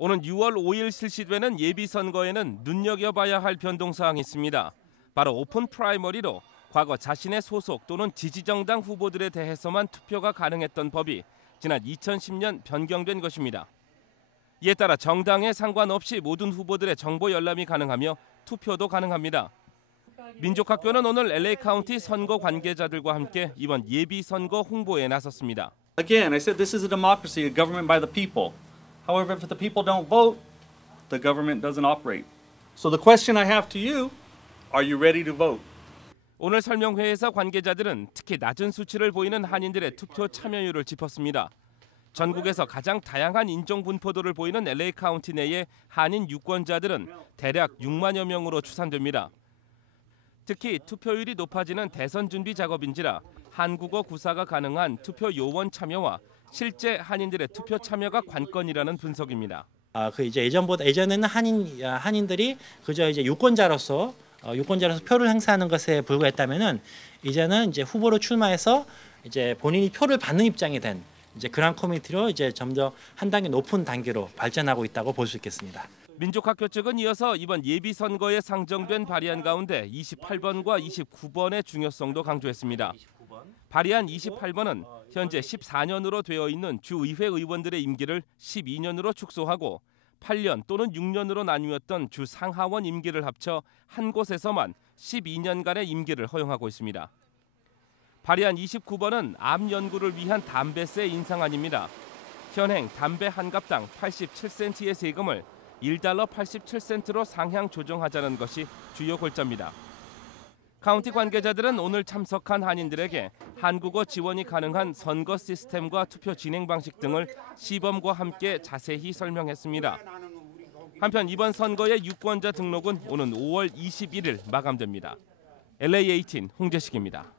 오는 6월 5일 실시되는 예비 선거에는 눈여겨봐야 할 변동 사항이 있습니다. 바로 오픈 프라이머리로 과거 자신의 소속 또는 지지 정당 후보들에 대해서만 투표가 가능했던 법이 지난 2010년 변경된 것입니다. 이에 따라 정당에 상관없이 모든 후보들의 정보 열람이 가능하며 투표도 가능합니다. 민족학교는 오늘 LA 카운티 선거 관계자들과 함께 이번 예비 선거 홍보에 나섰습니다. Again, I said this is a democracy, a government by the people. However, if the people don't vote, the government doesn't operate. So the question I have to you, are you ready to vote? 오늘 설명회에서 관계자들은 특히 낮은 수치를 보이는 한인들의 투표 참여율을 짚었습니다. 전국에서 가장 다양한 인종 분포도를 보이는 LA 카운티 내의 한인 유권자들은 대략 6만여 명으로 추산됩니다. 특히 투표율이 높아지는 대선 준비 작업인지라 한국어 구사가 가능한 투표 요원 참여와 실제 한인들의 투표 참여가 관건이라는 분석입니다. 아, 그 이제 예전보다 예전에는 한인 아, 한인들이 그저 이제 유권자로서 어, 유권자로서 표를 행사하는 것에 불과했다면은 이제는 이제 후보로 출마해서 이제 본인이 표를 받는 입장이 된 이제 그런 커뮤니티로 이제 점점 한 단계 높은 단계로 발전하고 있다고 볼 수 있겠습니다. 민족학교 측은 이어서 이번 예비 선거에 상정된 발의안 가운데 28번과 29번의 중요성도 강조했습니다. 발의안 28번은 현재 14년으로 되어 있는 주의회 의원들의 임기를 12년으로 축소하고 8년 또는 6년으로 나뉘었던 주 상하원 임기를 합쳐 한 곳에서만 12년간의 임기를 허용하고 있습니다. 발의안 29번은 암 연구를 위한 담배세 인상안입니다. 현행 담배 한 갑당 87센트의 세금을 1달러 87센트로 상향 조정하자는 것이 주요 골자입니다. 카운티 관계자들은 오늘 참석한 한인들에게 한국어 지원이 가능한 선거 시스템과 투표 진행 방식 등을 시범과 함께 자세히 설명했습니다. 한편 이번 선거의 유권자 등록은 오는 5월 21일 마감됩니다. LA18 홍재식입니다.